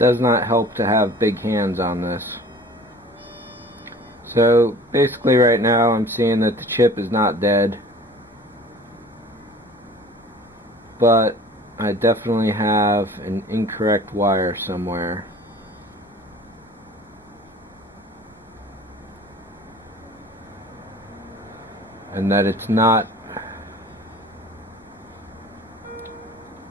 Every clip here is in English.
does not help to have big hands on this. So basically right now I'm seeing that the chip is not dead, but I definitely have an incorrect wire somewhere. And that it's not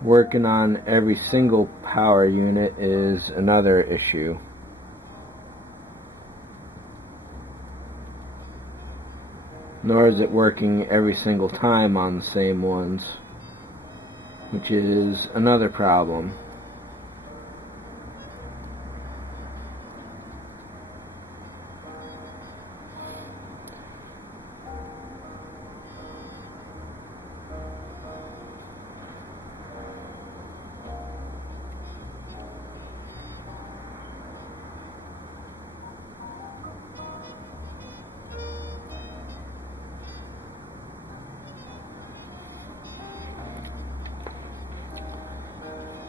working on every single power unit is another issue. Nor is it working every single time on the same ones, which is another problem.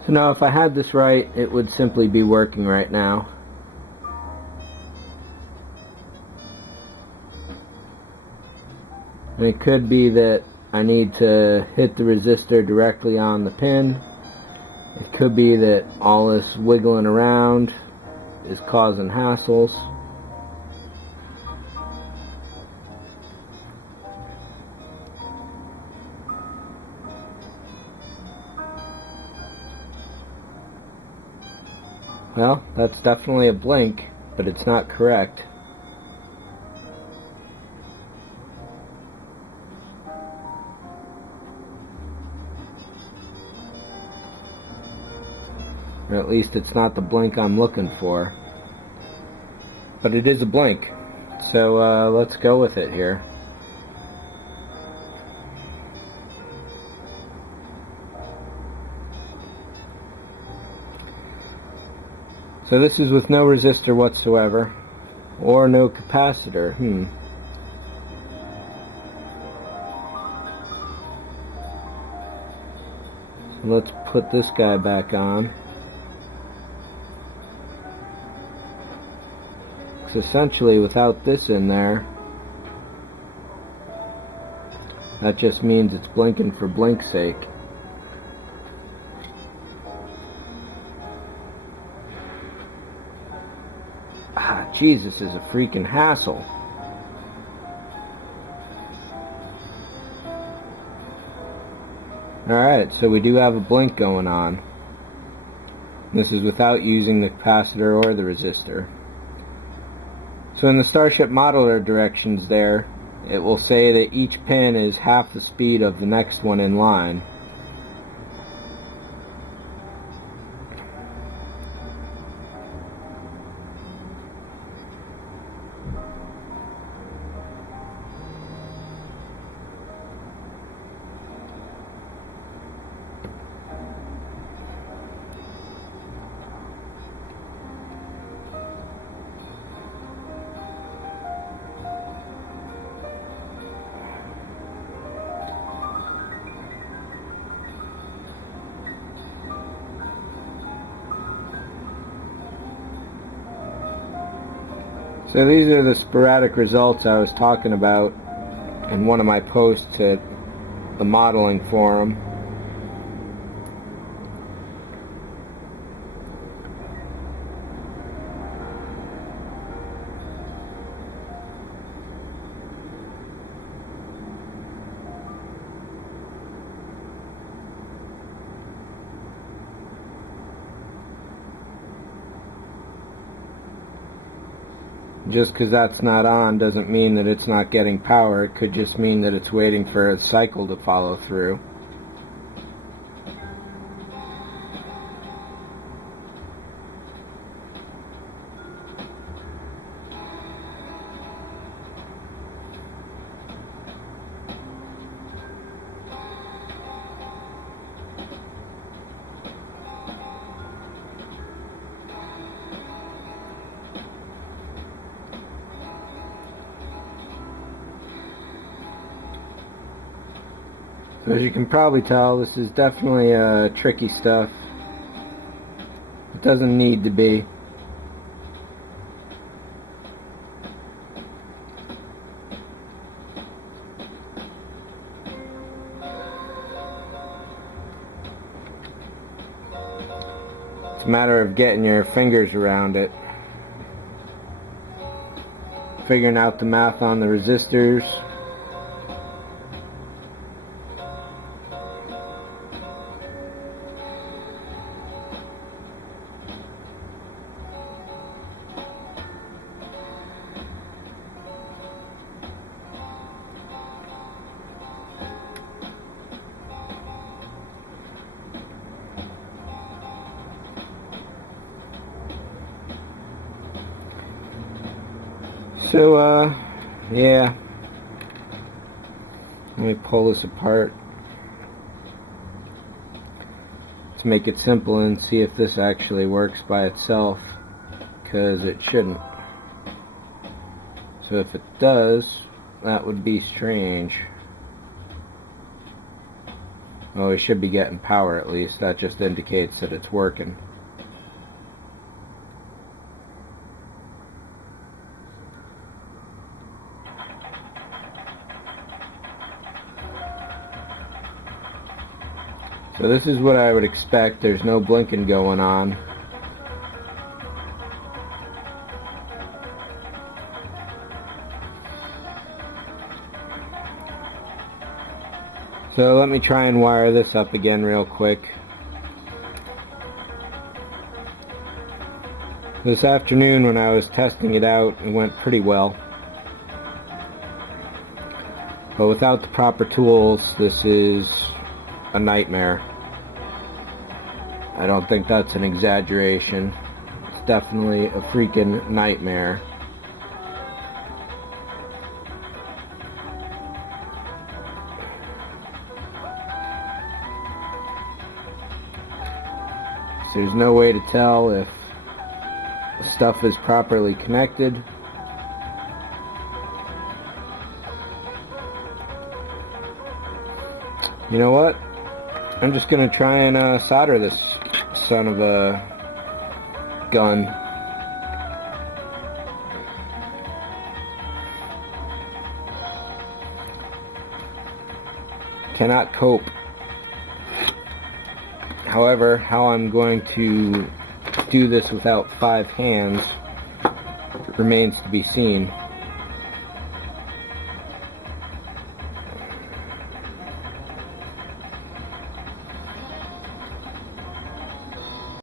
So now if I had this right, it would simply be working right now. And it could be that I need to hit the resistor directly on the pin. It could be that all this wiggling around is causing hassles. Well, that's definitely a blink, but it's not correct. Or at least it's not the blink I'm looking for. But it is a blink. So let's go with it here. So this is with no resistor whatsoever, or no capacitor. So let's put this guy back on. Because essentially without this in there, that just means it's blinking for blink's sake. Jesus is a freaking hassle. Alright, so we do have a blink going on. This is without using the capacitor or the resistor. So in the Starship modeler directions there, it will say that each pin is half the speed of the next one in line. So these are the sporadic results I was talking about in one of my posts at the modeling forum. Just because that's not on doesn't mean that it's not getting power. It could just mean that it's waiting for a cycle to follow through. So as you can probably tell, this is definitely tricky stuff. It doesn't need to be. It's a matter of getting your fingers around it. Figuring out the math on the resistors. So, yeah. Let me pull this apart to make it simple and see if this actually works by itself, because it shouldn't. So if it does, that would be strange. Oh, we should be getting power at least. That just indicates that it's working. So this is what I would expect. There's no blinking going on. So let me try and wire this up again real quick. This afternoon when I was testing it out, it went pretty well. But without the proper tools, this is a nightmare. I don't think that's an exaggeration. It's definitely a freaking nightmare. So there's no way to tell if the stuff is properly connected. You know what? I'm just gonna try and solder this son of a gun. Cannot cope. However, how I'm going to do this without 5 hands remains to be seen.